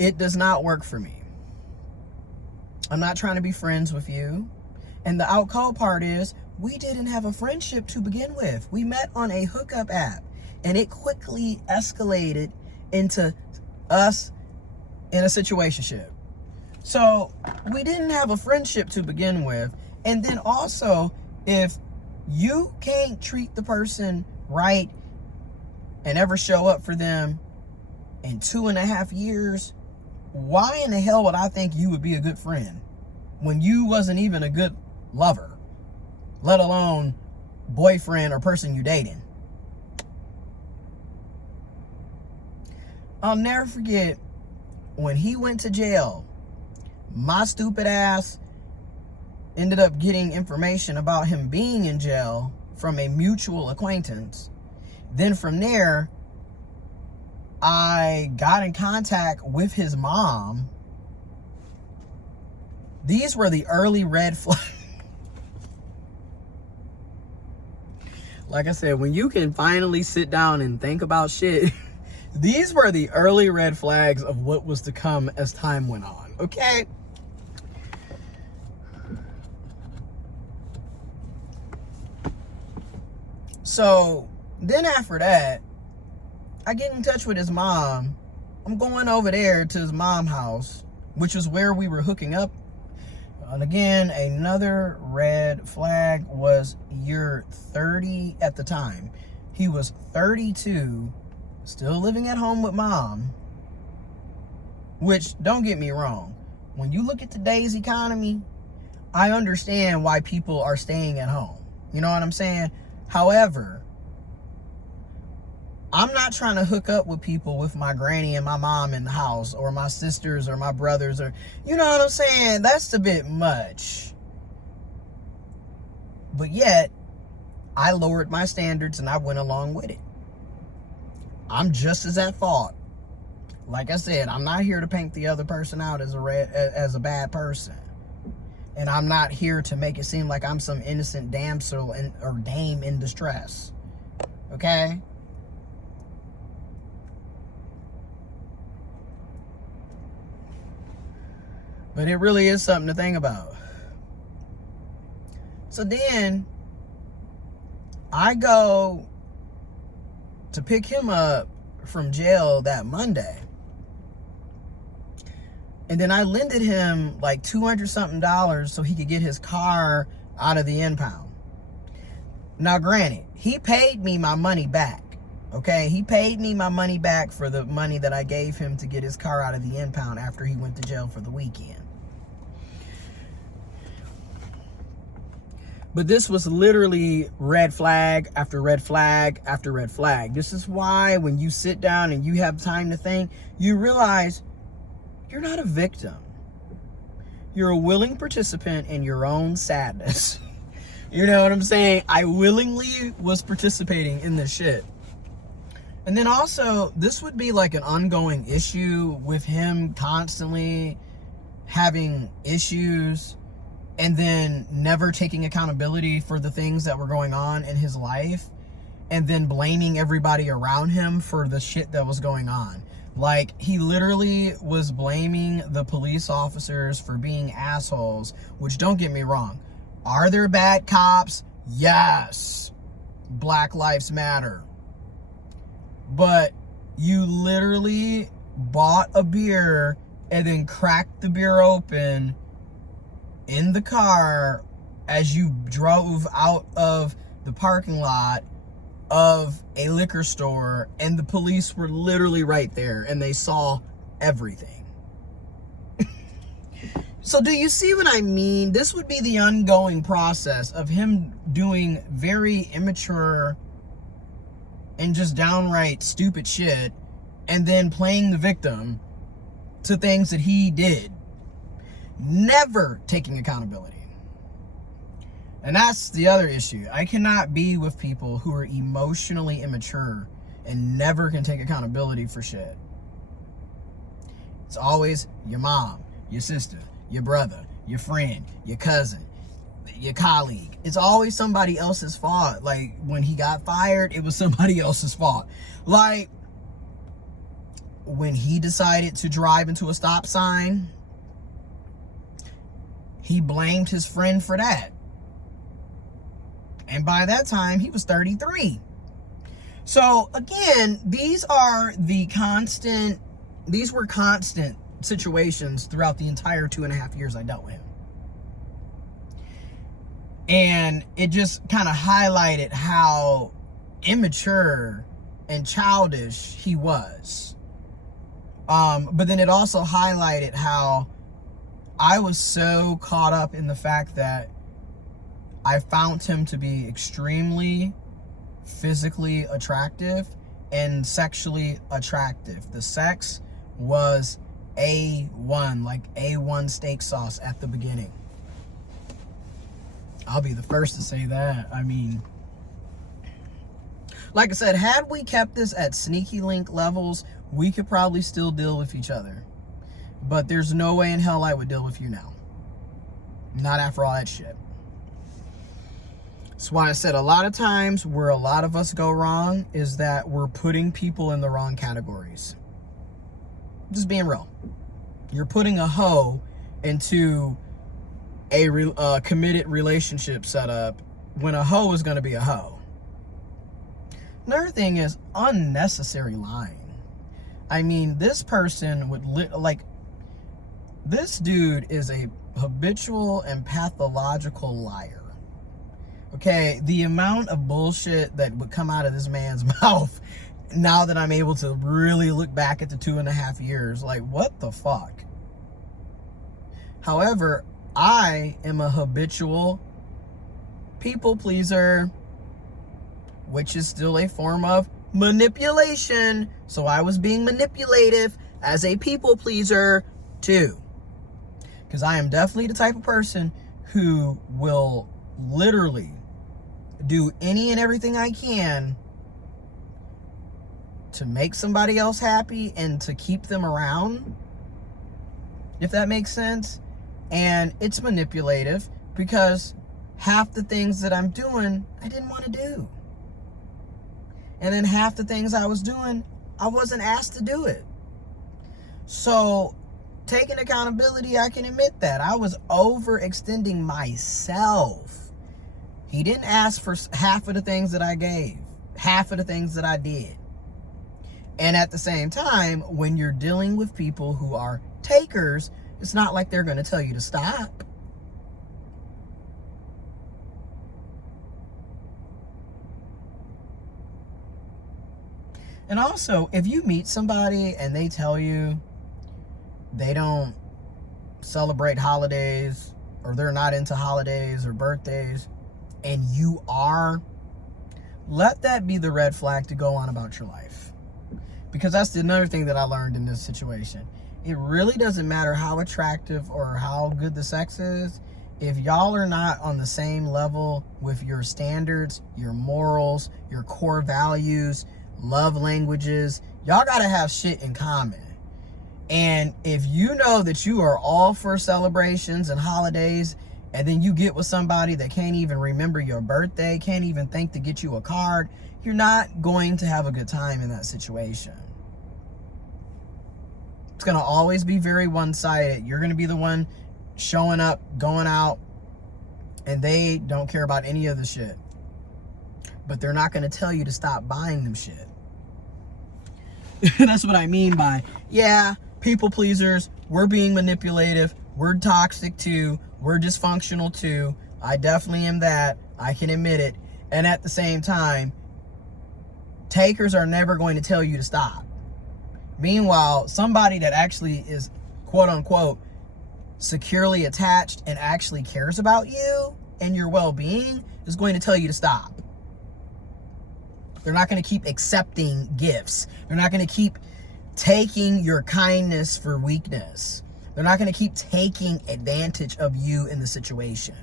It does not work for me. I'm not trying to be friends with you. And the out cold part is, we didn't have a friendship to begin with. We met on a hookup app, and it quickly escalated into us in a situationship. So we didn't have a friendship to begin with. And then also, if you can't treat the person right and ever show up for them in 2.5 years, why in the hell would I think you would be a good friend when you wasn't even a good lover, let alone boyfriend or person you dating? I'll never forget when he went to jail, my stupid ass ended up getting information about him being in jail from a mutual acquaintance. Then from there, I got in contact with his mom. These were the early red flags. Like I said, when you can finally sit down and think about shit, these were the early red flags of what was to come as time went on, okay? So then after that, I get in touch with his mom. I'm going over there to his mom's house, which is where we were hooking up. And again, another red flag was, you're 30 at the time. He was 32, still living at home with mom. Which, don't get me wrong, when you look at today's economy, I understand why people are staying at home. You know what I'm saying? However, I'm not trying to hook up with people with my granny and my mom in the house, or my sisters or my brothers, or, you know what I'm saying? That's a bit much. But yet, I lowered my standards and I went along with it. I'm just as at fault. Like I said, I'm not here to paint the other person out as a bad person. And I'm not here to make it seem like I'm some innocent damsel or dame in distress. Okay? But it really is something to think about. So then, I go to pick him up from jail that Monday. And then I lended him like $200-something so he could get his car out of the impound. Now, granted, he paid me my money back. Okay? He paid me my money back for the money that I gave him to get his car out of the impound after he went to jail for the weekend. But this was literally red flag after red flag after red flag. This is why when you sit down and you have time to think, you realize you're not a victim. You're a willing participant in your own sadness. You know what I'm saying? I willingly was participating in this shit. And then also, this would be like an ongoing issue with him constantly having issues and then never taking accountability for the things that were going on in his life, and then blaming everybody around him for the shit that was going on. Like, he literally was blaming the police officers for being assholes, which, don't get me wrong, are there bad cops? Yes. Black Lives Matter. But you literally bought a beer and then cracked the beer open in the car as you drove out of the parking lot of a liquor store, and the police were literally right there and they saw everything. So do you see what I mean? This would be the ongoing process of him doing very immature and just downright stupid shit, and then playing the victim to things that he did, never taking accountability. And that's the other issue. I cannot be with people who are emotionally immature and never can take accountability for shit. It's always your mom, your sister, your brother, your friend, your cousin, your colleague. It's always somebody else's fault. Like, when he got fired, it was somebody else's fault. Like, when he decided to drive into a stop sign, he blamed his friend for that. And by that time, he was 33. So again, these were constant situations throughout the entire 2.5 years I dealt with him. And it just kind of highlighted how immature and childish he was. But then it also highlighted how I was so caught up in the fact that I found him to be extremely physically attractive and sexually attractive. The sex was A1, like A1 steak sauce at the beginning. I'll be the first to say that. I mean, like I said, had we kept this at sneaky link levels, we could probably still deal with each other. But there's no way in hell I would deal with you now. Not after all that shit. That's why I said a lot of times where a lot of us go wrong is that we're putting people in the wrong categories. Just being real. You're putting a hoe into a committed relationship setup when a hoe is going to be a hoe. Another thing is unnecessary lying. I mean, this person would this dude is a habitual and pathological liar. Okay, the amount of bullshit that would come out of this man's mouth now that I'm able to really look back at the 2.5 years, like, what the fuck? However, I am a habitual people pleaser, which is still a form of manipulation. So I was being manipulative as a people pleaser too. Because I am definitely the type of person who will literally do any and everything I can to make somebody else happy and to keep them around, if that makes sense. And it's manipulative because half the things that I'm doing, I didn't want to do. And then half the things I was doing, I wasn't asked to do it. So, taking accountability, I can admit that. I was overextending myself. He didn't ask for half of the things that I gave, half of the things that I did. And at the same time, when you're dealing with people who are takers, it's not like they're going to tell you to stop. And also, if you meet somebody and they tell you they don't celebrate holidays, or they're not into holidays or birthdays, and you are, let that be the red flag to go on about your life. Because that's another thing that I learned in this situation. It really doesn't matter how attractive or how good the sex is. If y'all are not on the same level with your standards, your morals, your core values, love languages, y'all gotta have shit in common. And if you know that you are all for celebrations and holidays, and then you get with somebody that can't even remember your birthday, can't even think to get you a card, you're not going to have a good time in that situation. It's going to always be very one-sided. You're going to be the one showing up, going out, and they don't care about any of the shit. But they're not going to tell you to stop buying them shit. That's what I mean by, yeah, people pleasers, we're being manipulative, we're toxic too, we're dysfunctional too. I definitely am that. I can admit it. And at the same time, takers are never going to tell you to stop. Meanwhile, somebody that actually is, quote unquote, securely attached and actually cares about you and your well-being is going to tell you to stop. They're not going to keep accepting gifts. They're not going to keep taking your kindness for weakness. They're not going to keep taking advantage of you in the situation.